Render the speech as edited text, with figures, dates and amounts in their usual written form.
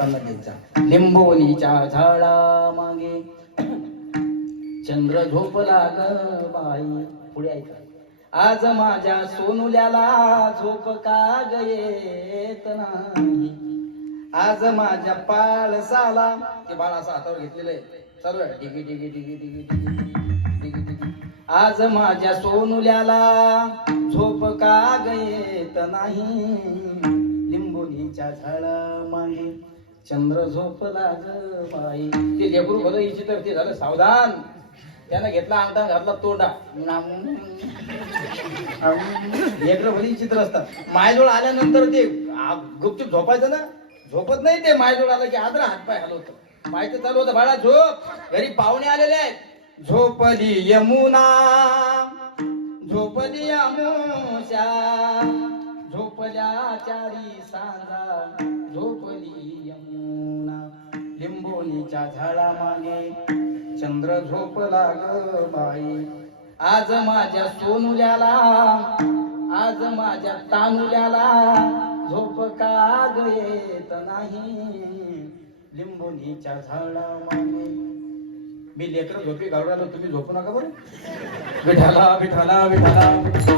लिंबोनीच्या झाडा मागे चंद्र झोपला ग बाई. पुढे ऐका. आज माझ्या सोनुल्याला झोप का ग येत नाही. आज माझ्या पाळसाला, ते बाळ असं हातावर घेतलेलं आहे, चालू आहे डिगी डिगी डिगी डिगी डिगी डिगी डिगी. आज माझ्या सोनुल्याला झोप का ग येत नाही. लिंबोनीच्या झाडा मागे चंद्र झोपला ग बाई. ते लेकरू भलं इच्छित तर ते झालं सावधान. त्यानं घेतला अंगठा घातला तोंडा. लेकरं भली चित्र असतात. मायजोळ आल्यानंतर ते गुपचूप झोपायचं ना, झोपत नाही ते. मायजोळ आलं की आदरा हातपाय हलवतं. माहिती चालू होतं बाळा झोप. घरी पाहुणे आलेले आहेत. झोपली यमुना झोपली अमुषा झोपल्या चारी सांगा झोपली यमुना. लिंबोनीच्या झाडा मागे चंद्र झोपला ग बाई. आज माझ्या सोनुल्याला, आज माझ्या तानुल्याला झोप का ग येत नाही. लिंबोनीच्या झाडा मागे. मी लेकर झोपी घालून आलो, तुम्ही झोपू नका बरं. विठाला विठाला विठाला.